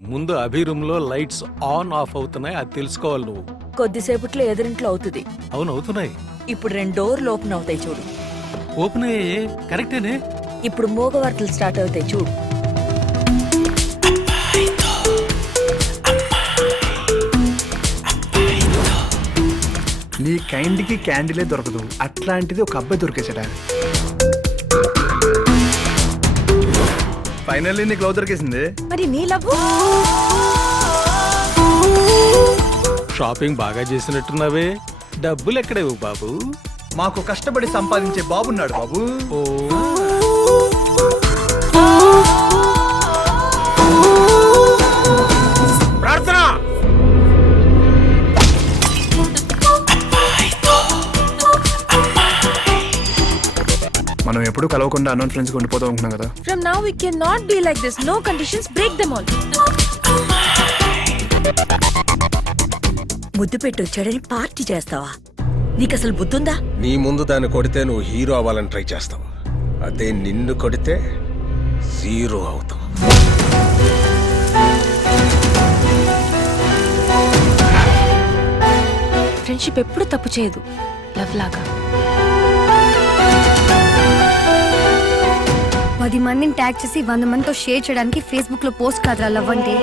ముందు అభి రూమ్ లో lights on off అవుతున్నాయి, అది తెలుసుకోవాలి నువ్వు. కొద్దిసేపట్లో ఎదురింట్లో అవుతుంది. అవును అవుతున్నాయి. ఇప్పుడు 2 డోర్లు ఓపెన్ అవుతాయి చూడు. ఓపెన్ అయ్యే కరెక్టేనే. ఇప్పుడు మూగవార్తలు స్టార్ట్ అవుతాయి చూడు. నీ కైండ్కి క్యాండిలే దొరకదు, అట్లాంటిది ఒక అబ్బాయి దొరికేసాడా. ఫైనల్లీ నీకు లవ్ దొరికేసింది. మరి నీ లవ్వు? షాపింగ్ బాగా చేసినట్టున్నావే, డబ్బులు ఎక్కడేవు బాబు? మాకు కష్టపడి సంపాదించే బాబున్నాడు బాబు. ఓ ప్రార్థన. మనం ఎప్పుడు కలవకుండా అన్నోన్ ఫ్రెండ్స్ ఉండిపోతాం అనుకున్నాం కదా. From now we cannot be like this. No conditions, break them all. ముద్దు పెట్టి వచ్చాడని పార్టీ చేస్తావా? నీకు అసలు బుద్ధుందా? నీ ముందు దాన్ని కొడితే నువ్వు హీరో అవ్వాలని ట్రై చేస్తావు, అదే నిన్ను కొడితే జీరో అవుతావు. ఫ్రెండ్షిప్ ఎప్పుడు తప్పు చేయదు, లవ్ లాగా. 10 మందిని ట్యాగ్ చేసి 100 మందితో షేర్ చేయడానికి ఫేస్బుక్ లో పోస్ట్ కాదురా లవ్ అంటే.